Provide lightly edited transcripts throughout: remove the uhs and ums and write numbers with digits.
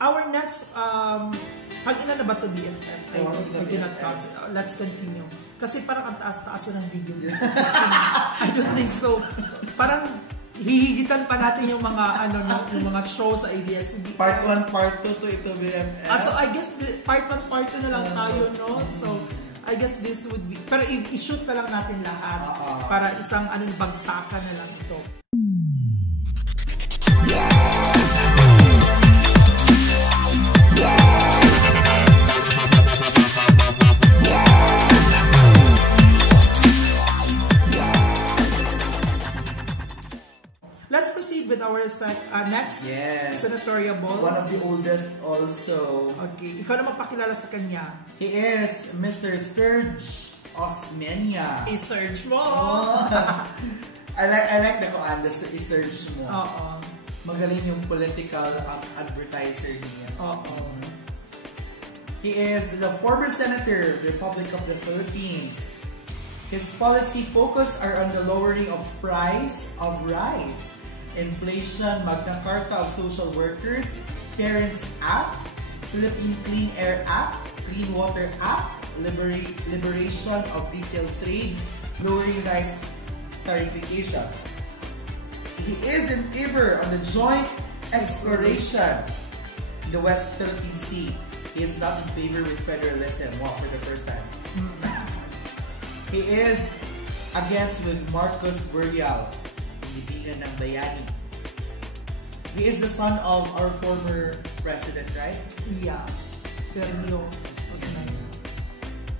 Our next, pag ilan na ba ito BFF? I do not count. Let's continue. Kasi parang ang taas-taas ng video. I don't think so. Parang hihigitan pa natin yung mga yung mga show sa ABS-CBN. Part 1, part 2 to ito BFF. So I guess part 1, part 2 na lang tayo, no? So I guess this would be, pero i-shoot na lang natin lahat para isang bagsakan na lang ito. Let's proceed with our next senatorial ball. One of the oldest also. Okay, ikaw na magpakilala sa kanya. He is Mr. Serge Osmeña. I-search mo! Oh. I like the coandas, i-search mo. Magaling yung political advertiser niya. He is the former Senator, Republic of the Philippines. His policy focus are on the lowering of price of rice, inflation, Magna Carta of Social Workers, Parents Act, Philippine Clean Air Act, Clean Water Act, liberation of retail trade, lowering rice tarification. He is in favor on the joint exploration in the West Philippine Sea. He is not in favor with federalism. Wow, for the first time. He is against with Marcos Burial, Ibigan ng Bayani. He is the son of our former president, right? Yeah, Sergio.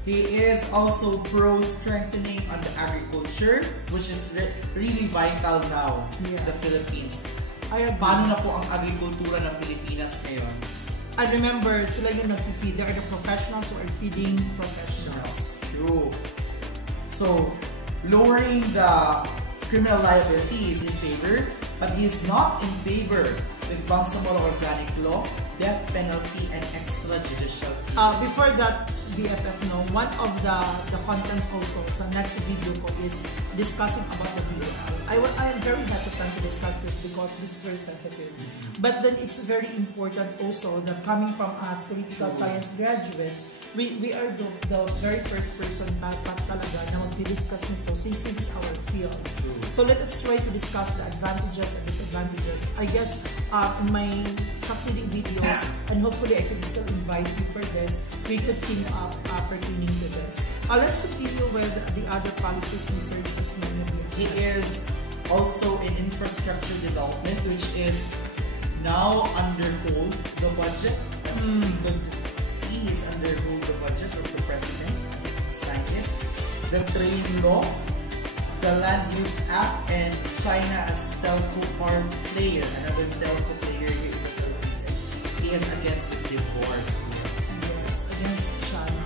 He is also pro-strengthening on the agriculture, which is really vital now in the Philippines. Paano na po ang agrikultura ng Pilipinas ngayon? I remember, sila yung nag-feed. They are the professionals who are feeding professionals. True. So, lowering the criminal liability is in favor, but he is not in favor with Bangsamoro Organic Law, death penalty, and extrajudicial. Before that, BFF, no, one of the contents also sa next video ko is discussing about the BAL. I am very hesitant to discuss this because this is very sensitive. But then it's very important also that coming from us, political science graduates, we are the very first person talaga na mag-discuss nito since this is our field. So let us try to discuss the advantages and disadvantages. I guess in my succeeding videos, and hopefully I can still invite you for this, we could team up pertaining to this. Let's continue with the other policies research as He is also in infrastructure development, which is now under hold the budget. As we could see, is under hold the budget of the president signed it. The trade law, the land use act, and China as telco farm player, another telco player here in the Philippines. He is against the divorce. Yes, against China.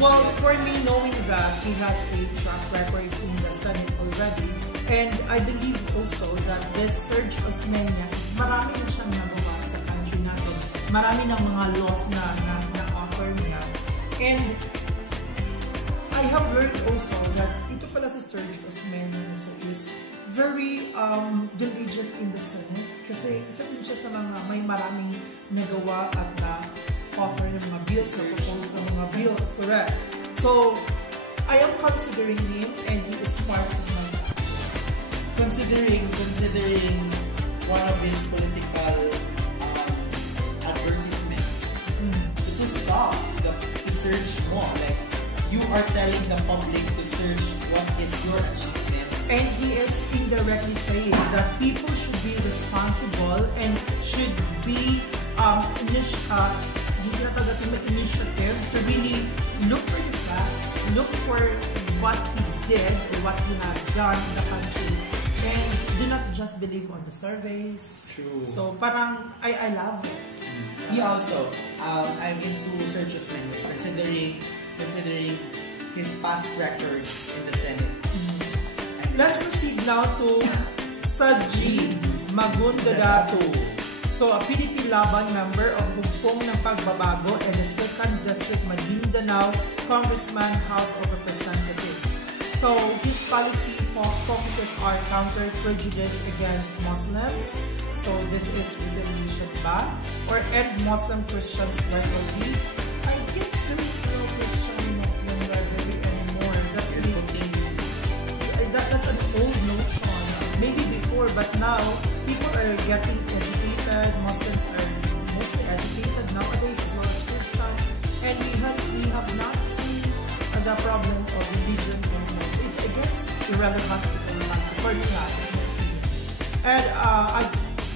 Well, for me, knowing that he has a track record in the Senate already, and I believe also that this Serge Osmeña is marami na siyang nagawa sa country natin. Marami ng mga laws na offer niya. And I have heard also that ito pala si Serge Osmeña so is very diligent in the Senate kasi isa din siya sa mga may maraming nagawa at offer ng mga bills, propose ng mga bills, correct? So, I am considering him and he is part of my life. Considering one of his political advertisements, it was tough to search more. Like, you are telling the public to search what is your achievements. And he is indirectly saying that people should be responsible and should be initiative to really look for the facts, look for what he did or what he had done in the country, and do not just believe on the surveys. True. So parang I love it. He also, I'm into Serge Osmeña, considering his past records in the Senate. Let's proceed now to Sajid Magundadato. So, a PDP Laban member of Hugpong ng Pagbabago and the 2nd District Maguindanao Congressman, House of Representatives. So, his policy focuses on counter prejudice against Muslims. So, this is retaliation ba? and Muslim Christians rivalry. I guess there is no Christian-Muslim rivalry anymore. That's that's an old notion. Maybe before, but now people are getting educated. Muslims are mostly educated nowadays, as well as Christian, and we have not seen the problem of religion anymore. So it's, I guess, irrelevant for me. And I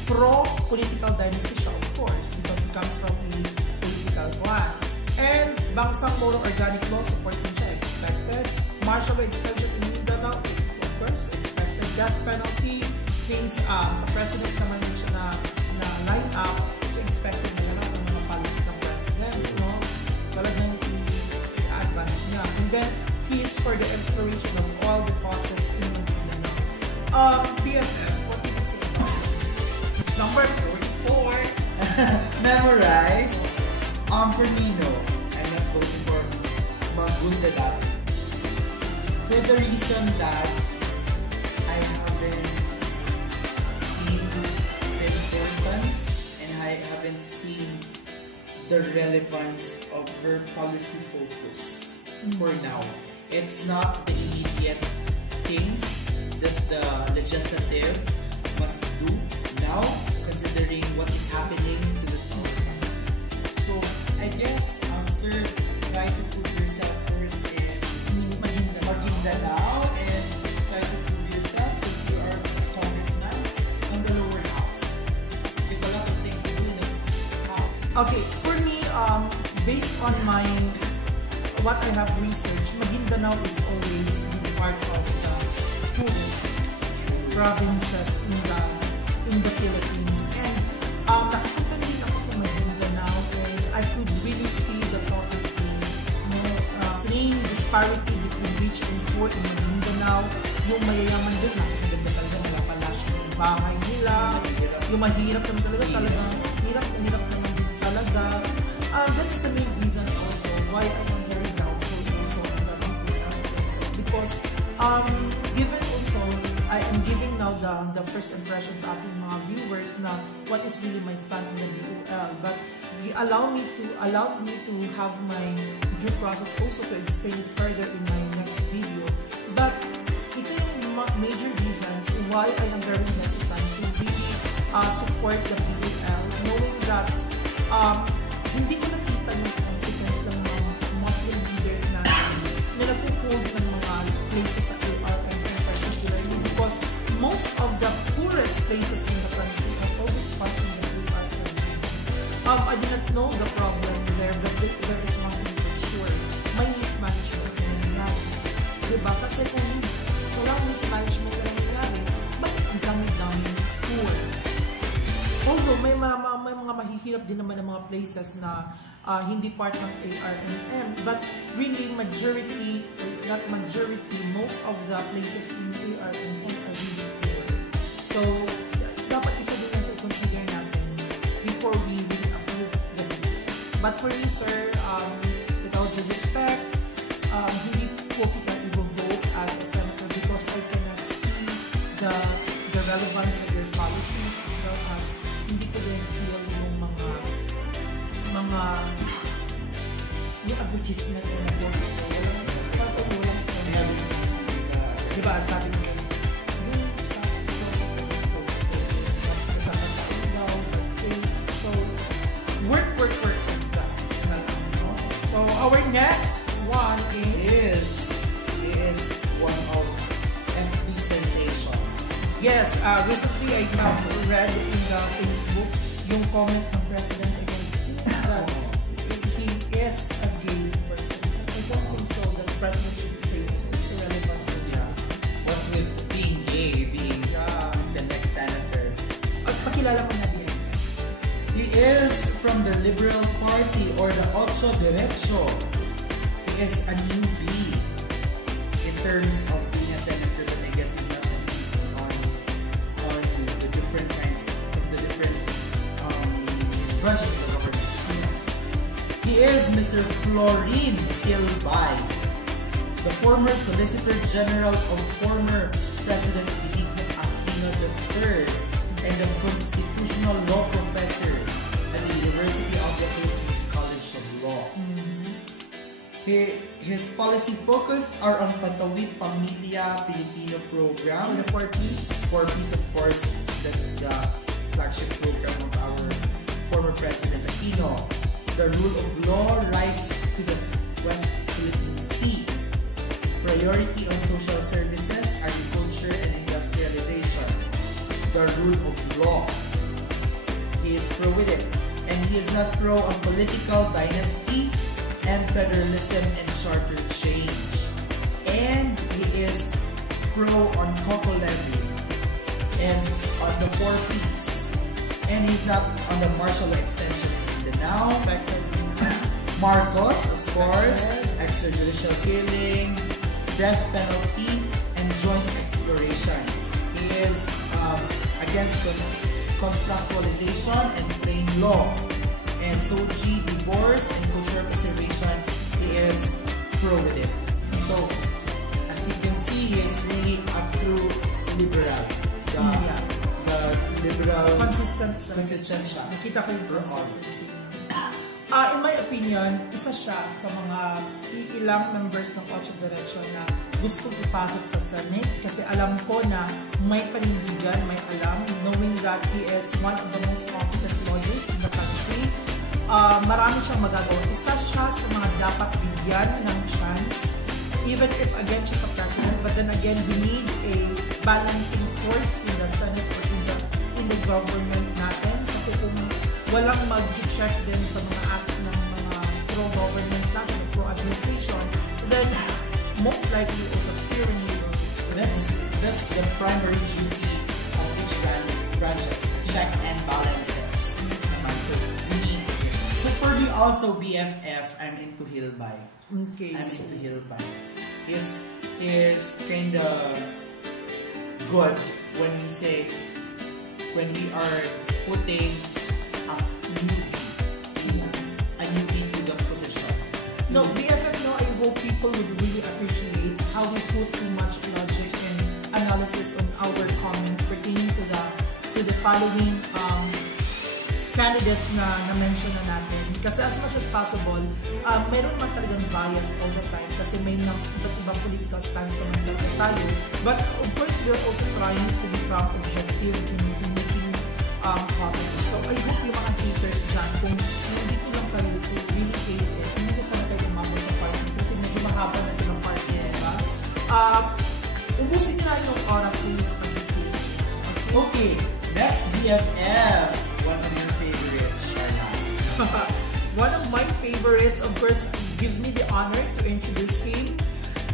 pro-political dynasty siya, of course, because it comes from a political clan. And bangsang moral organic law supports siya, expected. Martial law extension in Mindanao, of course, expected. Death penalty, since sa president naman siya na line up, so expected na yan ang mga policies ng president, no? Talagang i-advance niya. And then, he is for the exploration of all deposits in Mindanao. PFF, what do you say about it? It's number 44. Memorized. For me, no. I'm not voting for Magunda that. For the reason that I haven't seen the importance and I haven't seen the relevance of her policy focus for now. It's not the immediate things that the legislative must do now, considering what is happening to the people. So I guess, sir, try to put yourself first in Maguindanao and try to prove yourself since you are a congressman on the lower house. With a lot of things to do in the house. Okay, for me, based on what I have researched, Maguindanao is always part of the poorest provinces in the Philippines. And nakikita din ako sa Maguindanao, and I could really see the poverty, extreme disparity between rich and poor in Maguindanao. Yung mayayaman din, nakikita talaga mga palasyo ng bahay nila. Yung mahirap naman talaga, hirap naman din talaga. That's the main reason also why I am very doubtful also on the because given also I am giving now the first impressions sa ating mga viewers na what is really my stand on the BUL, but allow me to have my due process also to explain it further in my next video. But ito yung major reasons why I am very hesitant to really support the BUL, knowing that hindi ko nakita yung confidence ng mga Muslim leaders na nagpo-hold ng mga places sa ARM particularly because most of the poorest places in the country are always part of the ARM. I do not know the problem there, but there is one thing for sure. May mismanagement na nangyayari. Diba? Kasi kung walang mismanagement na nangyayari, bakit ang dami-dami poor? Although may mga mahihirap din naman ng mga places na hindi part ng ARMM, but really majority, if not majority, most of the places in ARMM are really poor. So, dapat isa din yan sa i-consider natin before we really approve the bill. But for me, sir, without due respect, hindi po kita i-vote as a senator because I cannot see the relevance of their policies as well as hindi ko din feel yung mga yung advertisement na nag-work ko. Walang sense. Diba, ang sabi nila, yung sabi ko, so, work. So, our next one is one of FB sensation. Yes, recently I have read in the Facebook yung comment ng President against him that he is a gay person. I don't think so that the President should say so. It's irrelevant. Yeah. What's with being gay, being the next senator? At pakilala mo na din. He is from the Liberal Party or the Ocho Derecho. He is a newbie in terms of being a senator, but I guess he's not on the different kinds of the different branches of the government. He is Mr. Florin Hilbay, the former Solicitor General of former President Aquino III and the constitutional law professor at the His policy focus are on Pantawid Pamilya Filipino program. The 4Ps. 4Ps, of course, that's the flagship program of our former President Aquino. The rule of law, rights to the West Philippine Sea. Priority on social services, agriculture, and industrialization. The rule of law. He is pro with it. And he is not pro on political dynasty and federalism and charter change. And he is pro on Coco levy and on the 4Ps. And he's not on the martial law extension of Mindanao. Marcos, of course, extrajudicial killing, death penalty, and joint exploration. He is against contractualization and plain law. And Soji, divorce and cultural preservation, he is pro with it. So, as you can see, he is really a true liberal. The liberal... Consistent siya. Nakita ko yung consistency. In my opinion, isa siya sa mga ilang members ng Ocho Derecho na gusto kong ipasok sa Senate kasi alam ko na may panindigan, may alam, knowing that he is one of the most competent lawyers in the country. Marami siyang magagawa. Isa siya sa mga dapat bigyan ng chance, even if again siya sa president, but then again, we need a balancing force in the Senate or in the government natin kasi kung walang mag-check din sa mga acts ng mga pro-government natin, pro-administration, then most likely also tyranny. That's the primary duty of each branches, check and balances. So we need. So for me also BFF, I'm into Hilbay. Okay. I'm into Hilbay. It's kind of good when we are putting a newbie to the position. No, BFF, no, I hope people would really appreciate how we put too much logic and analysis on our comment pertaining to the following candidates na na-mention na natin. Kasi as much as possible, meron man talagang bias all the time kasi may iba't ibang political stance naman lang tayo. But of course, we're also trying to become objective in making comments. So I hope yung mga haters dyan, kung hindi ko lang kayo to really hate it, hindi ko sana kayo umabot sa party kasi medyo mahaba na ito ng party, diba? Ubusin na yung oras ko sa kanito. Okay, next BFF. One of your favorites, Sharon. One of my favorites, of course, give me the honor to introduce him.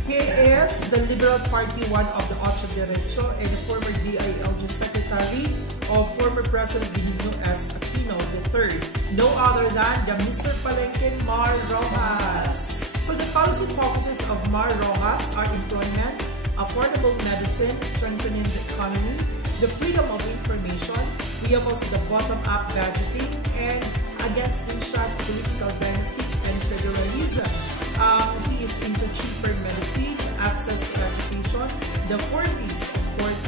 He is the Liberal Party, one of the Ocho Derecho, and the former DILG Secretary of former President Benigno S. Aquino III. No other than the Mr. Palengke Mar Rojas. So the policy focuses of Mar Rojas are employment, affordable medicine, strengthening the economy, the freedom of information. We have also the bottom-up budgeting and against India's political dynasties and federalism. He is into cheaper medicine, access to education, the 4Ps, of course,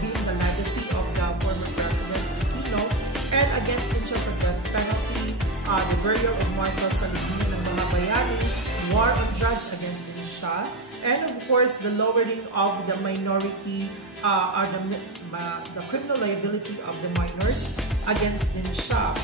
being the legacy of the former President Aquino, and against India's death penalty, the burial of Michael Salibino ng mga bayani, war on drugs against India, and of course, the lowering of the minority, the criminal liability of the minors against India.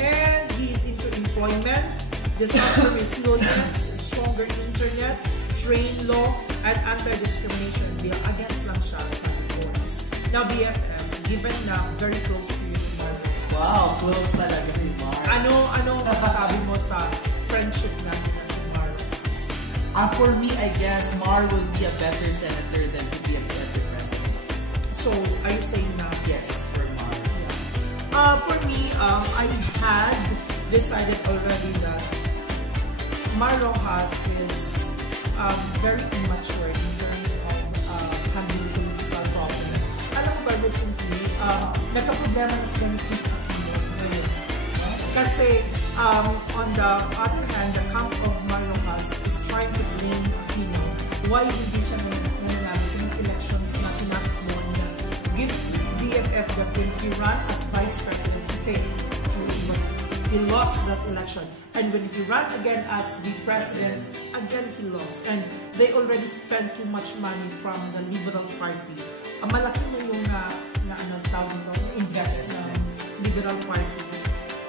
And he is into employment, disaster resilience, stronger internet, trade law, and anti-discrimination bill against lang siya sa boys. Now, BFF, given na very close to you, Mar. Wow, close talaga ni Mar. Ano masasabi mo sa friendship natin na si Mar? For me, I guess Mar will be a better senator than to be a better president. So, are you saying na? Yes, for Mar. Yeah. For me, I had decided already that Mar Rojas is very immature in terms of handling political problems. Alam mo ba, recently, nagka-problema na sila ni Chris Aquino ngayon. Kasi, on the other hand, the camp of Mar Rojas is trying to blame Aquino. Why hindi siya nangyayari sa mga elections na tinakbo niya? Give BFF the 20 run as Vice President, he failed. He lost that election. And when he ran again as the president, again he lost. And they already spent too much money from the Liberal Party. Malaki na yung invest ng Liberal Party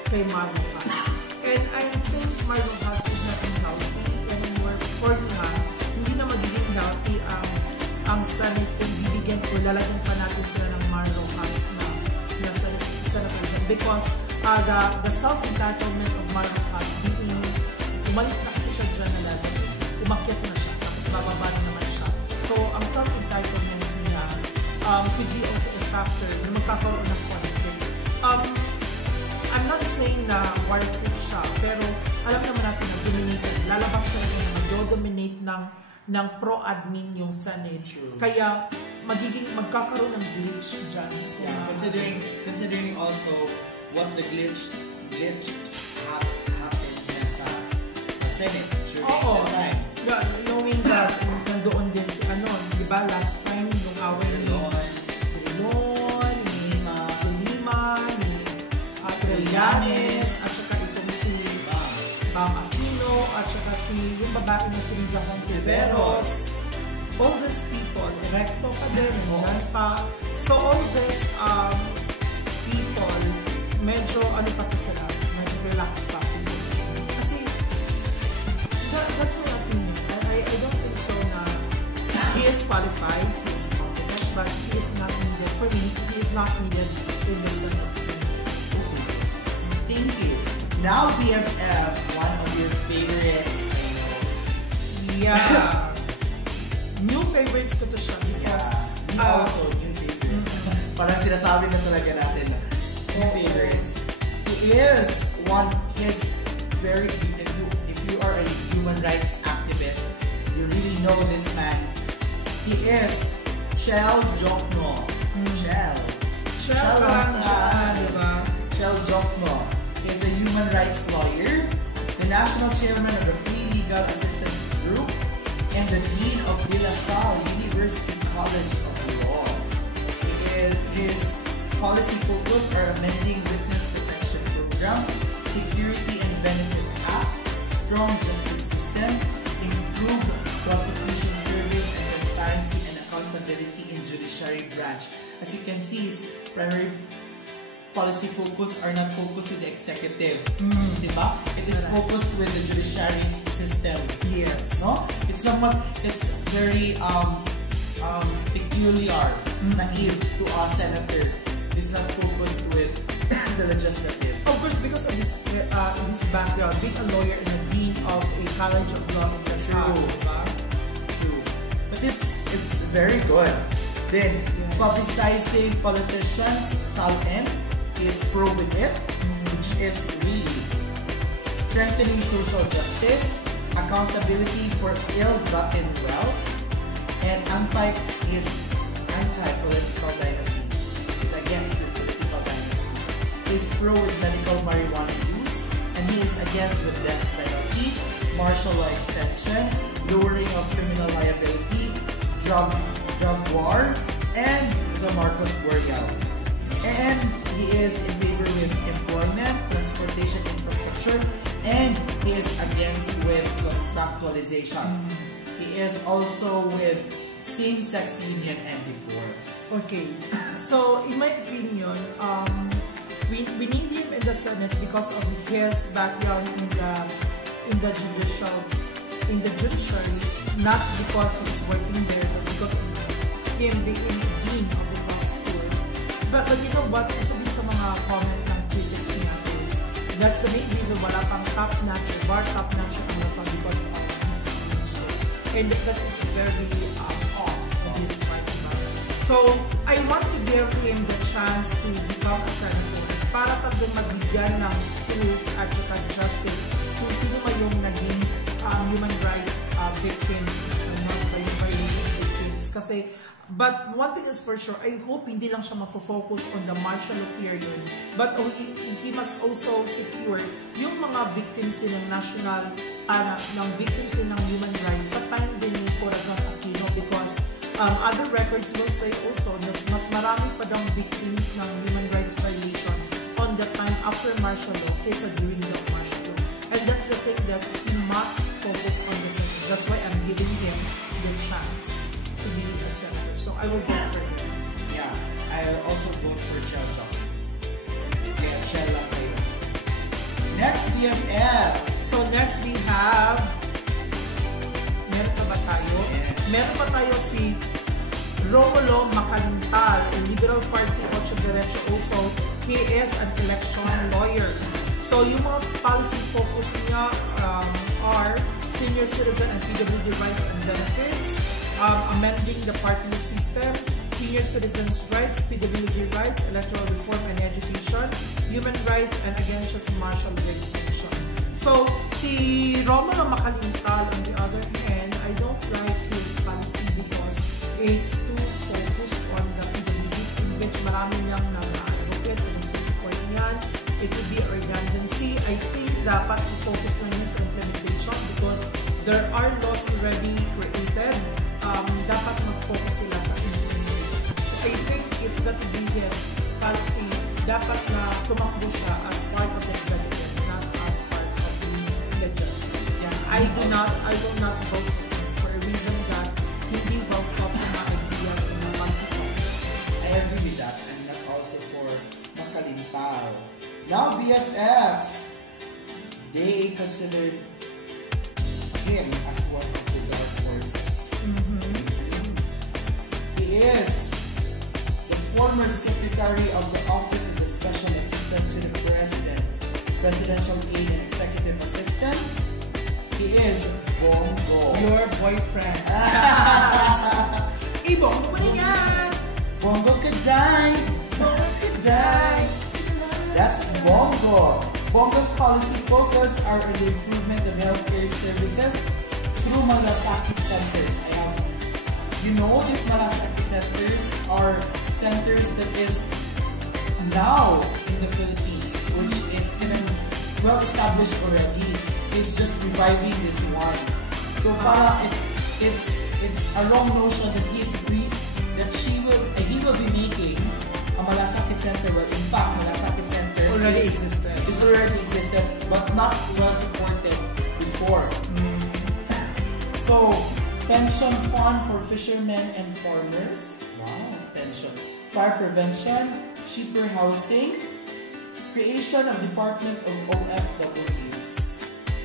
kay Marrojas. And I think Marrojas would not be healthy anymore. Or nga, hindi na magiging healthy ang Senate kung bibigyan o lalagyan pa natin sila ng Marrojas na Senate because the self-entitlement of Marrojas umalis na kasi siya dyan na lalo. Umakyat na siya. Tapos bababa na naman siya. So, ang self-entitlement niya could be also a factor na magkakaroon ng conflict. I'm not saying na warfare siya, pero alam naman natin na dominated. Lalabas na rin na mag-dominate ng pro-admin yung Senate. True. Kaya magkakaroon ng glitch dyan. Yeah, considering also what the glitch happened sa Senate during that time. Knowing that nandoon din si di ba last time yung away ni Pelon, ni Lima, ni Trillanes, at saka itong si Bam Aquino, at saka yung babae na si Riza Hontiveros. All these people, recto pa din, nandyan pa. So all these people, medyo pa sila, medyo relax pa. Kasi, that's my opinion. I don't think so na he is qualified, he is competent, but he is not needed. For me, he is not needed in the Senate. Thank you. Now BFF, one of your favorites. Yeah. New favorites ko to siya because also new favorites. Parang sinasabi na talaga natin na new favorites. He is very, if you are a human rights activist, you really know this man. He is Chel Jokno. Chel Jokno is a human rights lawyer, the national chairman of the Free Legal Assistance Group, and the dean of De La Salle University College of Law. His policy focus are amending witness protection program, security and benefit act, strong justice system, improved prosecution service, and transparency and accountability in judiciary branch. As you can see, his primary policy focus are not focused with the executive. Diba? It is focused with the judiciary system. Yes. No? It's very peculiar, naive to a senator. It's not focused with the legislative. Of course, because of his background, being a lawyer and a dean of a college of law in the South. True. But it's very good. Then, publicizing politicians, Salin is pro with it, which is really strengthening social justice, accountability for ill-gotten wealth, and anti-political dynasty. He's against the political dynasty. He's pro with medical marijuana use, and he is against the death penalty, martial law extension, lowering of criminal liability, drug war, and the Marcos Borgal. And he is in favor with employment, transportation infrastructure, and he is against with contractualization. He is also with same-sex union and divorce. Okay, so in my opinion, we need him in the Senate because of his background in the judiciary, not because he's working there, but because of him being dean of the law school. But you know what? Isa din sa mga comment ng critics niya is that's the main reason wala pang top-notch or bar-top-notch ang Ressa because of his education. And that is very off of his part. So, I want to give him the chance to become a senator para talagang magbigyan ng truth at saka justice kung sino man yung naging human rights victim, not violation victims. Kasi, but one thing is for sure, I hope hindi lang siya mag-focus on the martial law period, but he must also secure yung mga victims din ng national, ng victims din ng human rights sa time din ni Corazon Aquino because other records will say also na mas marami pa daw victims ng human rights violation on the time after martial law kaysa during the martial law. And that's the thing that he must focus on the senator. That's why I'm giving him the chance to be a senator. So I will vote for him. Yeah, I'll also vote for Chel Chong. Kaya Chel lang kayo. Next, BFF. So next we have, meron pa ba tayo? Yeah. Meron pa tayo si Romulo Macalintal, a Liberal Party 8 Derecho also. He is an election lawyer. So yung mga policy focus niya are senior citizen and PWD rights and benefits, amending the party list system, senior citizens' rights, PWD rights, electoral reform and education, human rights, and against martial legislation. So, si Romulo Macalintal, on the other hand, I don't like his policy because it's too focused on the PWDs in which marami niyang nag-advocate and support niyan. It would be a redundancy. I think dapat i-focus lang yun sa implementation because there are laws already created. Dapat mag-focus sila sa implementation. So, I think if that would be his policy, dapat na tumakbo siya as part of the executive, not as part of the legislature. Yeah, I will not vote for him for a reason that hindi well-thought ng mga ideas and mga policy policies. I agree with that. I'm not also for Macalintal. Now BFF, they considered him as one of the dark forces. He is the former secretary of the Office of the Special Assistant to the President, Presidential Aide and Executive Assistant. He is Bongo. Your boyfriend. Ibongo na yan! Bongo Kaday! Bongo Kaday! That's Bongo. Bongo's policy focus are on the improvement of healthcare services through malasakit centers. You know, these malasakit centers are centers that is now in the Philippines, which is well established already. It's just reviving this one. So parang it's a wrong notion that he will be making a malasakit center. Well, in fact, malasakit center already existed, but not well supported before. So, pension fund for fishermen and farmers. Wow, pension. Fire prevention, cheaper housing, creation of Department of OFWs.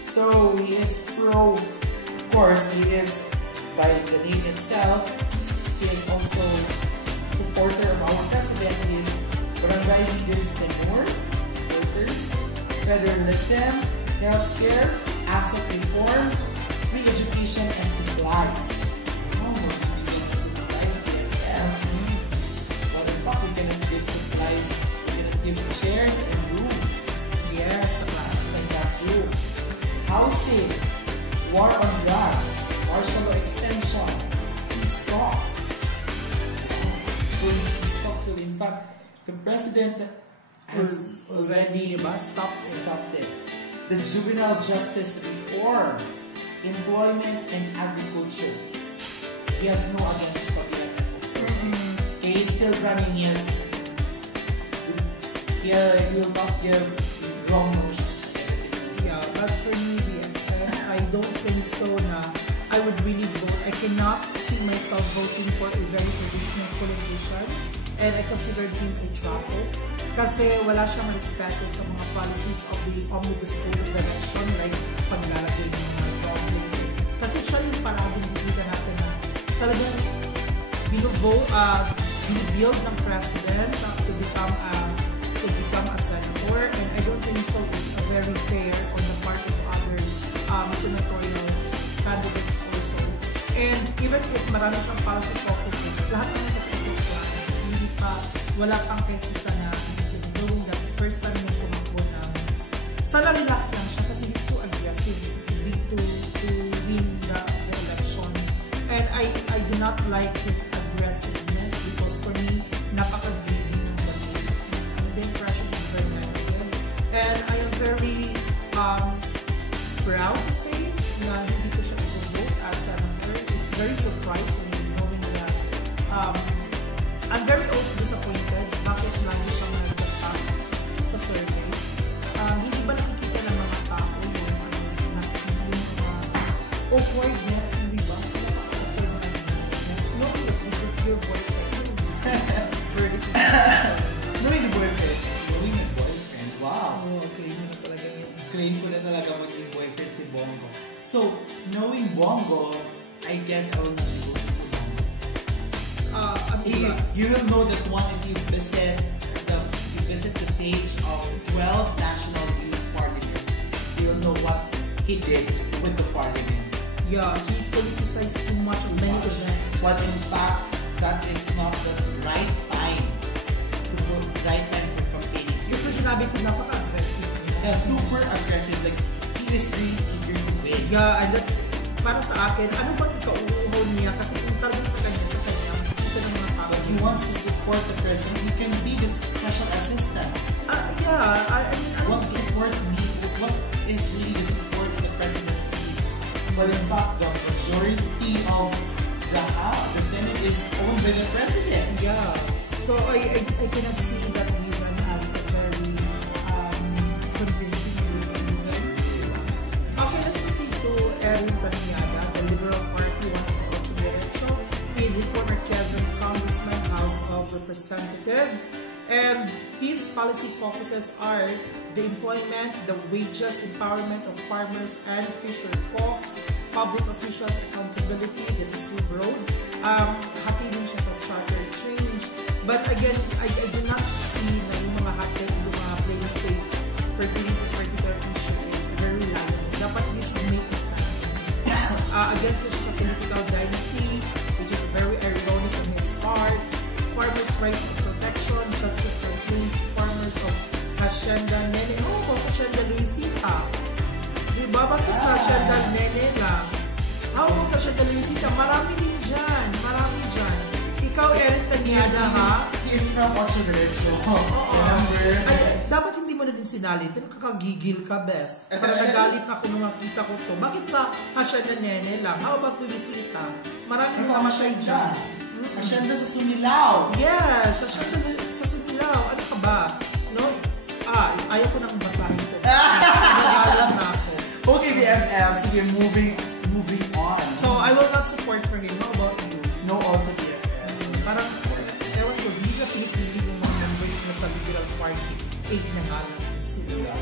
So, he is pro, of course, he is, by the name itself, he is also supporter of our president. He is barangay leaders tenure, supporters, federalism, healthcare, asset reform, free education, and supplies. Oh, we're going to give supplies, BFF. But in fact, we cannot give supplies, we cannot give chairs and rooms. Yes, classes and classrooms. Housing, war on drugs, martial law extension, peace talks. So in fact, the president has already stopped it. The juvenile justice reform, employment and agriculture. He has no against BFF. He is still running, yes. He will not give wrong notions. Yeah, but for me, BFF, I don't think so na I would really vote. I cannot see myself voting for a very traditional politician, and I consider him a trapo kasi wala siyang respeto sa mga policies of the Omnibus Code of Direction, like paglalagay ng mga wrong places. Kasi siya yung paragong bibita natin na talagang binubuild ng president to become a senator, and I don't think so it's a very fair on the part of other senatorial candidates also. And even if marami siyang policy focuses, lahat naman kasi ito hindi pa, wala pang kahit isa na doing that first time yung tumakbo na sana relax lang siya kasi he's too aggressive to win the election. And I do not like his aggressiveness because for me, napaka-greedy ng balik. The impression is very negative. And I am very proud to say na hindi ko siya i-vote as senator. It's very surprising knowing that I'm very also disappointed bakit lagi siyang nag-attack sa service. awkwardness, di ba? No, your boyfriend. Knowing the boyfriend. Knowing the boyfriend. Wow. Claim mo na talaga yun. Claim ko na talaga maging boyfriend si Bongo. So, knowing Bongo, I guess I will not be going to Bongo. You will know that one if you visit the page of 12 National Youth Parliament. You will know what he did with the parliament. Yeah, he politicized too much on many events. But in fact, that is not the right time for campaigning. Kasi sinabi ko napaka-aggressive. Yeah, super aggressive. Like, he is really eager to win. Yeah, and that's, para sa akin, ano bang kauuhaw niya? Kasi kung talagang sa kanya, makikita ng mga tao. But he wants to support the president. He can be the special assistant. Yeah, I mean, what support means, what is really the support the president needs. But in fact, the majority of the Senate is owned by the president. Yeah. So I cannot see that reason as a very convincing reason. Okay, let's proceed to Erin Paniada, the Liberal Party wants to go to the election. He is a former Quezon Congressman, House of Representative. And his policy focuses are the employment, the wages, empowerment of farmers and fisher folks, public officials accountability. This is too broad. Happy din siya sa charter change. But again, I do not see na yung mga hotline, yung mga plain safe pertaining to particular issue is very light. Dapat this should make a stand. Against this is a political dynasty, which is very ironic on his part. Farmers' rights and protection, justice for slave farmers of Hacienda Nene. Oh, about Hacienda Luisita. Diba? Bakit sa Hacienda Nene lang? How about Hacienda Luisita? Marami din dyan. Marami dyan. Ikaw, Erin Tanyada, ha? He is from Ocho Derecho. Dapat hindi mo na din sinali. Ito kakagigil ka, best. Para nagalit ako nung nakita ko to. Bakit sa Hacienda Nene lang? How about Luisita? Marami din namasay dyan. Hacienda sa Sumilao. Yes, sa Sumilao. Ano ka ba? No? Ayaw ko nang basahin ko. Nagalang na ako. Okay, BFF. Sige, moving on. So, I will not support for him. How about you? No, also BFF. Parang, ewan ko, hindi na pinipili yung mga members na sa Liberal Party. 8 na nga lang sila.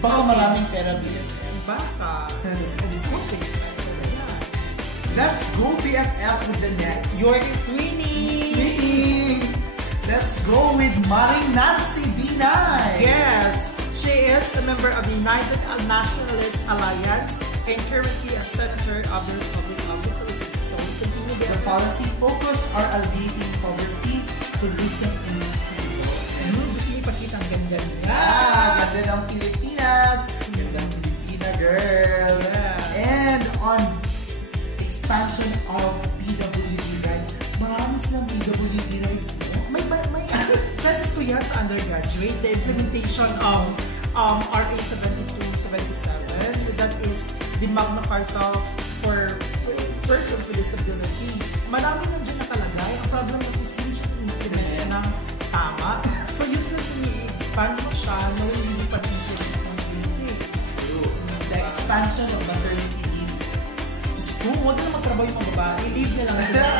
Baka maraming pera, BFF. Baka. Let's go BFF with the next. You're twinning. Let's go with Maring Nancy Binay. Yes, she is a member of the United Nationalist Alliance and currently a senator of the Republic of the Philippines. So we continue the policy focus are alleviating poverty, tourism industry. Gusto niyo ipakita ang ganda niya. Ganda ng Pilipinas. Ganda ng Pilipina, girl. Yeah. And on expansion of PWD rights. Marami silang PWD rights. May classes ko yan sa undergraduate. The implementation of RA 7277. That is the Magna Carta for persons with disabilities. Marami na dyan nakalagay. Ang problem ng is hindi siya implement ng tama. So useless kung i-expand mo siya na hindi pa rin yung basic. True. The expansion of maternity leave. Kung huwag na magtrabaho yung mga babae, leave na lang sila.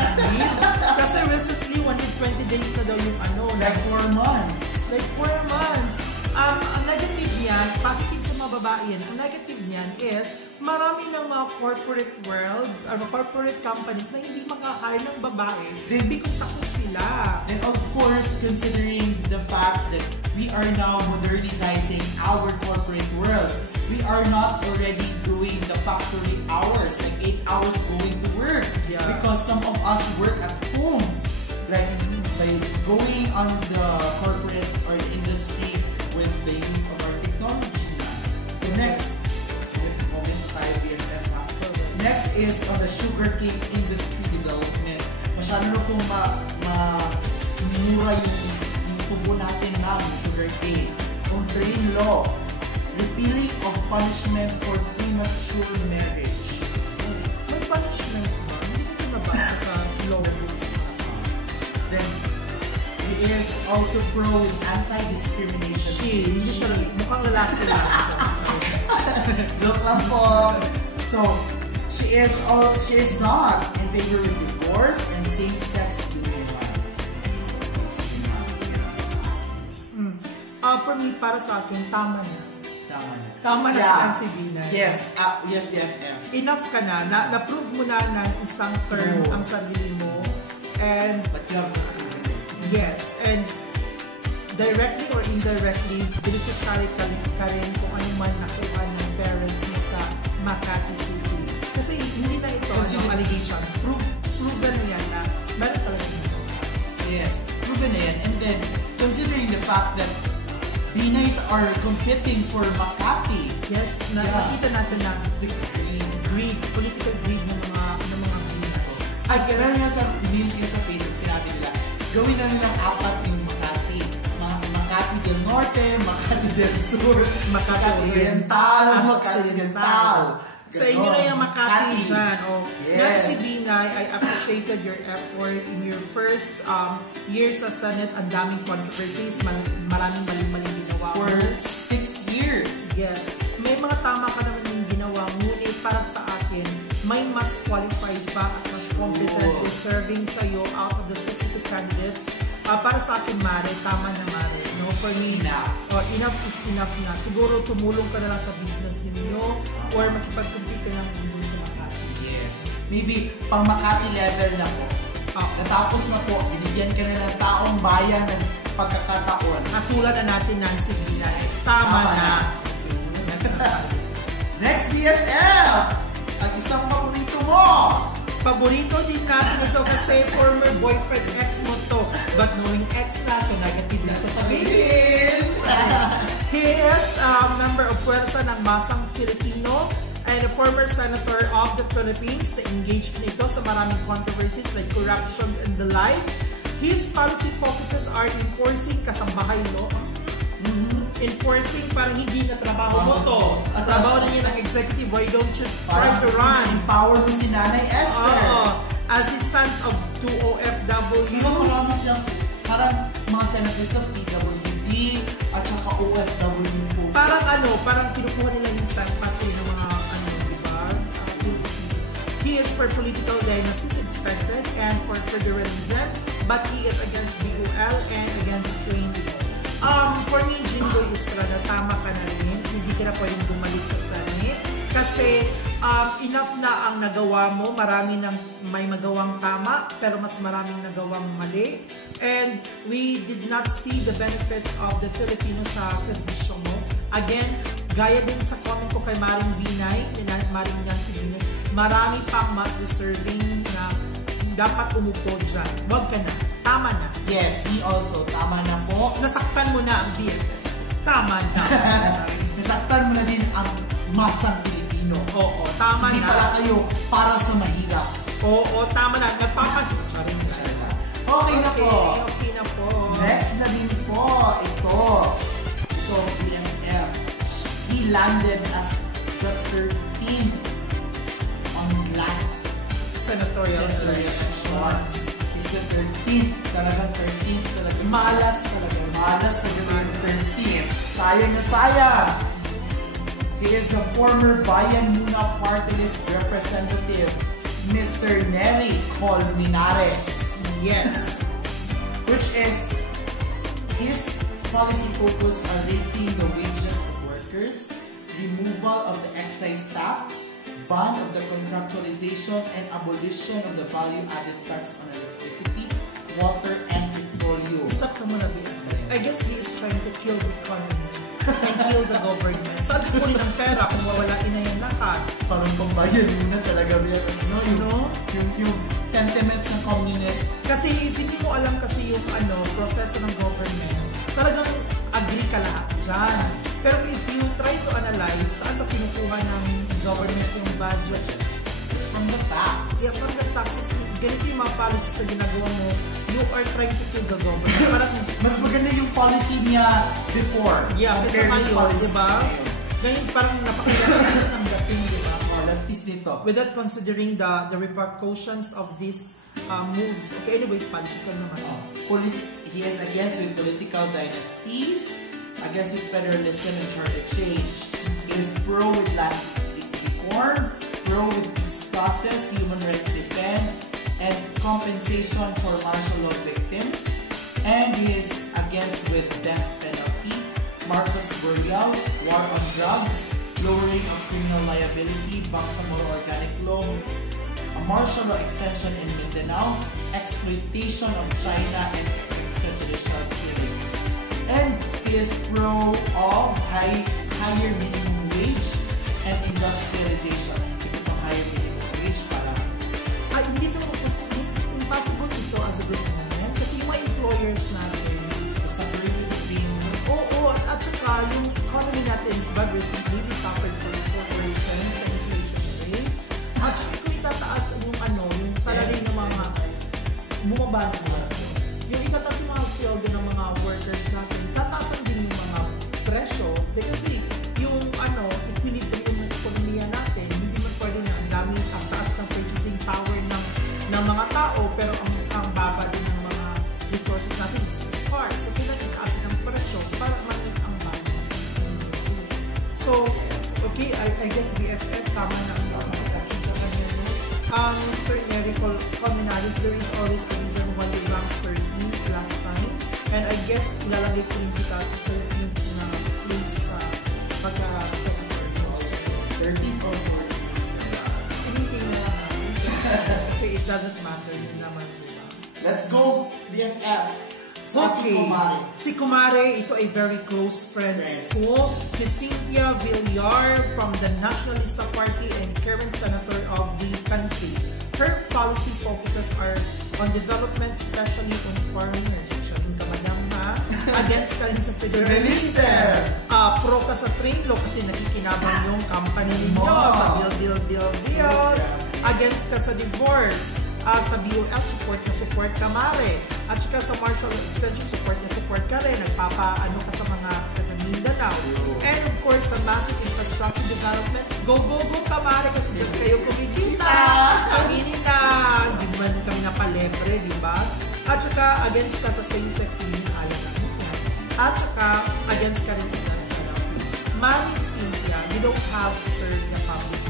Kasi recently, 120 days na daw yung like 4 months. Like 4 months. Ang negative niyan, positive sa mga babae yan, ang negative niyan is, marami ng mga corporate worlds, or corporate companies na hindi makakahire ng babae because takot sila. And of course, considering the fact that we are now modernizing our corporate world, we are not already doing the factory hours, like 8 hours going to work. Yeah. Because some of us work at home. Like going on the corporate or the industry with the use of our technology. So next, next is on the sugarcane industry development. Masyado na pong mura yung tubo natin na sugarcane. On train law, repealing of punishment for premature marriage. May punishment ba? Hindi ko nabasa sa law books. Then, he is also pro with anti-discrimination. Mukhang lalaki lang. Joke lang po. So she is not in favor of divorce and same-sex union. For me, para sa akin, tama na. Tama na. Tama na si Nancy Binay. Yes, yes, DFF. Enough ka na. Na-prove mo na ng isang term ang sarili mo. And, but you have to prove it. Yes, and directly or indirectly, beneficiary ka rin kung ano man nakuha ng parents mo sa Makati City. Kasi hindi na ito allegation. Proven na yan na meron talaga ito. Yes, proven na yan. And then, considering the fact that Binays are competing for Makati. Yes, nakita natin na the greed, political greed ng mga Binay. Ay, kaya nga sa news nga sa Facebook, sinabi nila, gawin na nilang 4 yung Makati. Makati del Norte, Makati del Sur, Makati Oriental, Makati Occidental. Sa inyo na yung Makati dyan. Yes. Nancy Binay, I appreciated your effort in your first year sa Senate. Ang daming controversies, maraming maling ginawa. For 6 years. Yes. May mga tama ka naman yung ginawa. Ngunit para sa akin, may mas qualified pa at mas competent, deserving sa'yo out of the 62 candidates. Para sa akin, Mare, tama na Mare. No, for me, enough is enough na. Siguro tumulong ka na lang sa business ninyo or makipag-compete ka lang dun sa Makati. Yes. Maybe pang Makati level na po. Natapos na po, binigyan ka na ng taong bayan ng pagkakataon. Natulad na natin Nancy Binay. Tama na. Next BFF! Ang isang paborito mo! Paborito din natin ito kasi former boyfriend ex mo to. But knowing ex na, so negative na sasabihin. He is a member of Puwersa ng Masang Pilipino and a former senator of the Philippines na engaged na ito sa maraming controversies like corruption and the like. His policy focuses are enforcing kasambahay law. Enforcing parang hindi na trabaho mo to. At trabaho na niya ng executive. Why don't you try to run? Empower mo si Nanay Esther. As it stands of 2 OFWs. Marami silang parang mga senators ng PWD at saka OFW po. Parang kinukuha nila yung sympathy ng mga diba? He is for political dynasties expected and for federalism, but he is against BUL and against trained. For me, Jingo Estrada, tama ka na rin. Hindi ka na pwedeng bumalik sa Senate. Kasi enough na ang nagawa mo. Marami nang may magawang tama, pero mas maraming nagawang mali. And we did not see the benefits of the Filipino sa serbisyo mo. Again, gaya din sa comment ko kay Maring Binay, Maring Nancy Binay, marami pang mas deserving na dapat umupo dyan. Huwag ka na. Tama na. Yes, me also. Tama na po. Nasaktan mo na ang BFF. Tama na. Nasaktan mo na din ang Masang Pilipino. Oo, tama Hindi na. Hindi pala kayo para sa mahirap. Oo, tama na. Okay na po. Okay na po. Next na din po. Ito BFF. He landed as the 13th on last Senatorial Midterm. He's the 13th. Talagang 13th. Talagang malas talaga. Malas talaga yung 13th. Sayang na sayang. He is the former Bayan Muna Party List representative, Mr. Nelly Colmenares. Yes. Which is his policy focus on raising the wages of workers, removal of the excise tax, ban of the contractualization and abolition of the value-added tax on electricity, water, and petroleum. Stop naman na BFF. I guess he is trying to kill the economy and kill the government. Saan kunin ang pera kung wawalain na yung lahat? Parang pambayan muna talaga BFF. Yung sentiments ng communist. Kasi hindi mo alam kasi yung proseso ng government. Talagang agree ka lahat dyan. Pero if you try to analyze, saan ba kinukuha ng government yung budget? It's from the tax. Yeah, from the taxes. Ganito yung mga policies na ginagawa mo, you are trying to kill the government. Parang, mas maganda yung policy niya before. Yeah, kasi ngayon, di ba? Ngayon parang napakilala ng dating, di ba? Lefties dito. Without considering the repercussions of these moves. Okay, anyways, policies lang naman. He is against with political dynasties, against with federalism and charter change. He is pro with land reform, compensation for martial law victims, and he is against with death penalty, Marcos Burial, war on drugs, lowering of criminal liability, Bangsamoro organic law, a martial law extension in Mindanao, exploitation of China, and extrajudicial killings. And he is pro of higher minimum wage and industrialization. Ito pang higher minimum wage para hindi ito impossible ito as a businessman kasi yung mga employers natin sa dream. Oo, at saka yung economy natin recently we suffered for 4% inflation rate. At saka kung itataas yung salary ng mga bumaba na yung itataas yung mga sweldo ng mga workers natin, tataasan din yung mga presyo. Kasi yung equilibrium ng ekonomiya natin, hindi man pwede na ang daming ang taas ng purchasing power ng mga tao, pero ang baba din ng mga resources natin is scarce. So, kailangan itaas ng presyo para manit ang balance. So, okay, I guess BFF, tama na ang reaction sa kanya. Mr. Enrico Cominalis, there is always a reason why they rank 13th last time. And I guess, ilalagay ko rin kita sa 13th na place sa pagka-senatorial. 13th or 14th? Anything na lang namin. Kasi it doesn't matter yun naman. Let's go, BFF! Okay, si Kumare, ito ay very close friends ko. Si Cynthia Villar from the Nationalista Party and current senator of the country. Her policy focuses are on development, especially on foreigners. Siya rin ka, madam, ha? Against ka rin sa federalism. Pro ka sa train law kasi nakikinabang yung company ninyo sa deal. Against ka sa divorce. Sa BUL, support ka, Mare. At saka sa martial extension, support ka rin. Nagpapaano ka sa mga taga-Mindanao. And of course, sa massive infrastructure development, go ka, Mare, kasi doon kayo kumikita. Aminin na, hindi man kami napalebre, di ba? At saka, against ka sa same-sex union, ayaw namin yan. At saka, against ka rin sa penalty. Mare Cynthia, you don't have to serve the public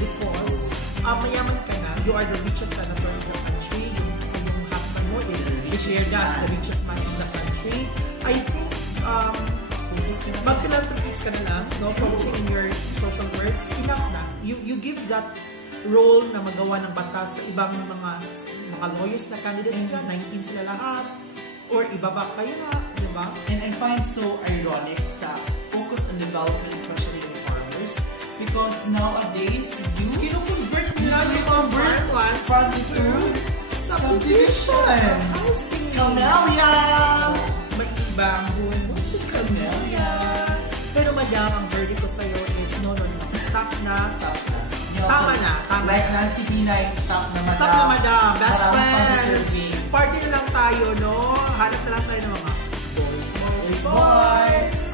because mayaman ka na, you are the richest senator in the country. Yung husband mo is shared as the richest man in the country. I think, mag-philanthropist ka na lang, no? Focusing in your social works, enough na. You give that role na magawa ng batas sa ibang mga lawyers na candidates ka, 19 sila lahat, or iba ba kaya, di ba? And I find so ironic sa focus on development, especially in farmers, because nowadays, convert one into subdivision. Camellia! May ibang buwan mo si Camellia. Pero madam, ang verdict ko sa'yo is no. Stop na. Tama na. Like Nancy Pinay, stop na madam. Stop na madam. Best friends. Party na lang tayo, no? Hanap na lang tayo ng mga boys.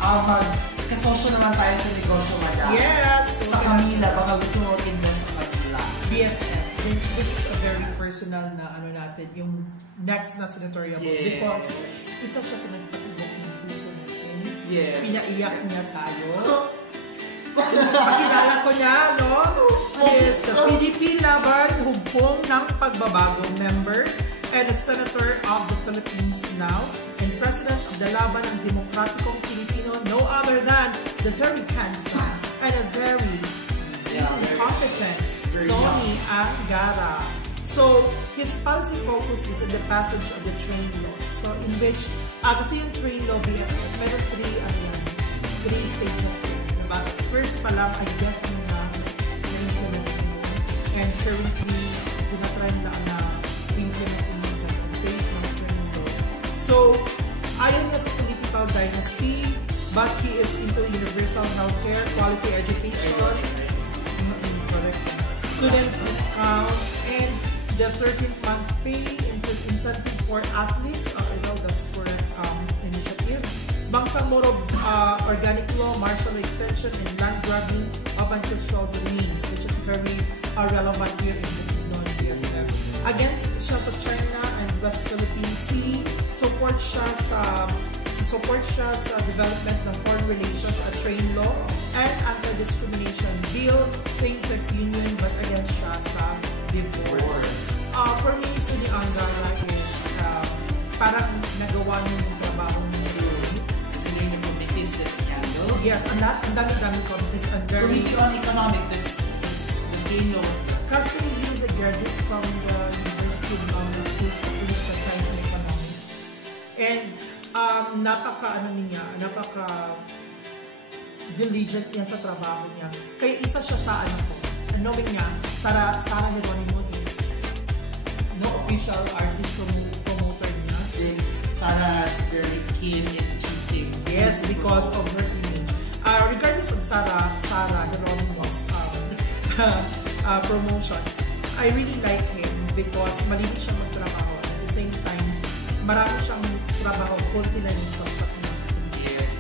Kasosyo naman tayo sa negosyo, madam. Yes. Sa Camila, baka gusto mo invest sa Camila. BFF. This is a very personal na natin, yung next na senatorial because isa siya sa nagpatibok ng puso natin. Yes. Pinaiyak niya tayo. Pakilala ko niya, no? Yes, the PDP laban, humpong ng pagbabago member and a senator of the Philippines now and president of the Laban ng Demokratikong Pilipino, no other than the very handsome and a very competent Sonny Angara. So, his policy focus is on the passage of the train law. So, in which, kasi yung train law, meron three stages yun. Diba? First pa lang, I guess, yung implement and currently, tinatry na implement yung second phase ng train law. So, ayon niya sa political dynasty, but he is into universal healthcare, quality education, student discounts, and the 13th-month pay incentive for athletes. I know that's correct initiative. Bangsamoro organic law, martial extension, and land grabbing of ancestral domains, which is very relevant here in the Pinoy. Against siya sa China and West Philippine Sea, support siya sa development ng foreign relations at trade law and anti-discrimination bill, same-sex union, but against siya sa divorce. For me, Suni Angara is parang nagawa niyo yung trabaho niya sa Suni. It's in the committees that he handled. Yes, ang dami-dami committees and very... Committee on Economics, that's the game law. Kasi he is a graduate from the University of London School of Political Science and Economics. And napaka-diligent niya sa trabaho niya. Kaya isa siya sa knowing niya, Sarah Geronimo is no official artist promoter niya. Then Sarah's very keen in choosing. Yes, because of her image. Regardless of Sarah Geronimo's promotion, I really like him because malinis siya magtrabaho. At the same time, marami siyang trabaho, konti lang yung sa Yes.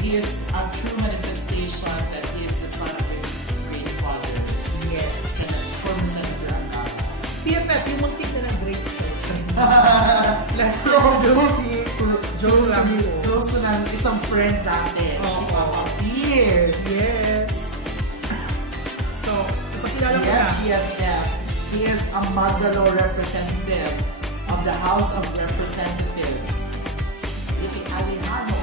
He is a true manifestation that he is the son of his great father. Yes. Former Senator. PFF, yung muntik na ng great search. Let's introduce ni Joe Ramiro. Close to namin isang friend natin. Si Papa Beer. Yes. So, ipakilala ko na. Yes. He is a Magdalo representative of the House of Representatives. Iti Alejano.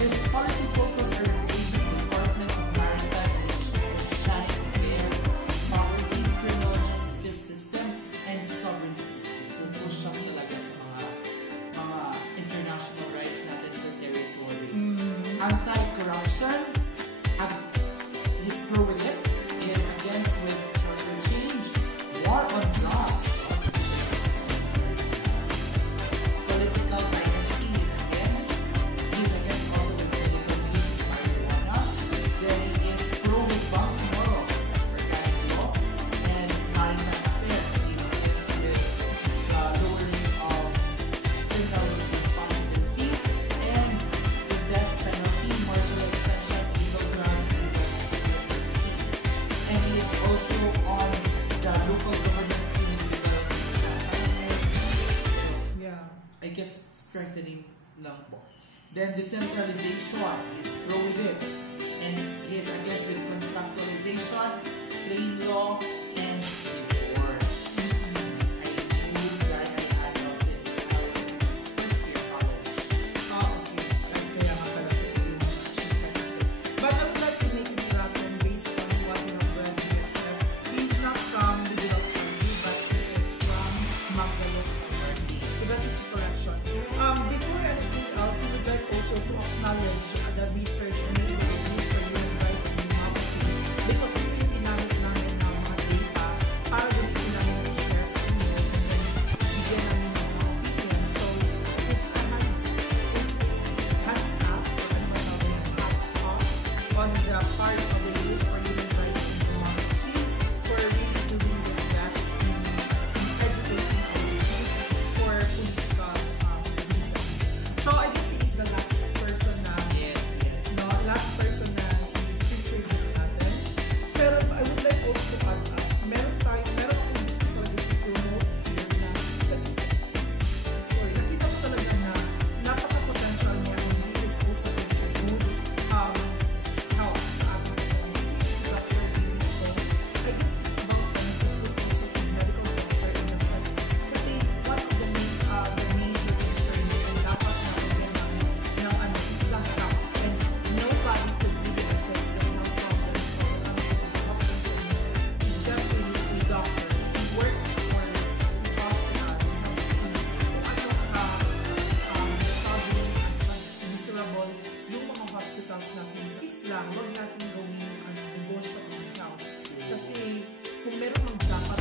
His policy focus on relation to the Department of Maritime and Oceanic Affairs, Poverty, Criminal Justice System, and Sovereignty. So, pupush siya talaga sa mga international rights natin for territory. Anti-corruption, he's pro with it. He is against with charter change, war on drugs, political dynasty, he's against also the medical use of marijuana. Then he is pro with banks moral, organic law, and maritime affairs. He is against with lowering of criminal responsibility and the death penalty, martial extension, legal grounds, and reciprocity. And he is also on the local government Yeah. I guess strengthening lang po. Then decentralization is pro with it. And he is against with contractualization, plain law, and divorce. I knew that I had now since I was in first year college. Okay. Kaya nga pala yun. But I would like to make it happen based on what you have read here. He's not from Digital Party, but he is from Magdalo Party. So that is a correction. Before anything else, we would like also to acknowledge the research made by the Youth for Human Rights and Democracy because ito yung ginamit namin ng mga data para gamitin namin ng share sa inyo and then bigyan namin ng mga opinion. So, it's a hands up or ano ba tawag yan? Hands off on the part of the Youth for Human Rights and Democracy for really doing their best in educating our youth for political reasons. So, I guess he's the last person na i-interview natin. Pero I would like also to add up. Meron akong gusto talaga i-promote here na nakita ko talaga na napaka-potential niya and he is also a good help sa ating society. Si Dr. Willie. I guess it's about time to put also a medical doctor in the study. Kasi one of the major concerns ay dapat nabigyan namin ng is the health. And nobody could really assess the health problems of the country and health concerns except a doctor who worked for the hospital and helps us kung ano struggling at miserable yung mga hospitals natin sa Islam. Huwag natin gawin negosyo ang health. Kasi kung meron ang dapat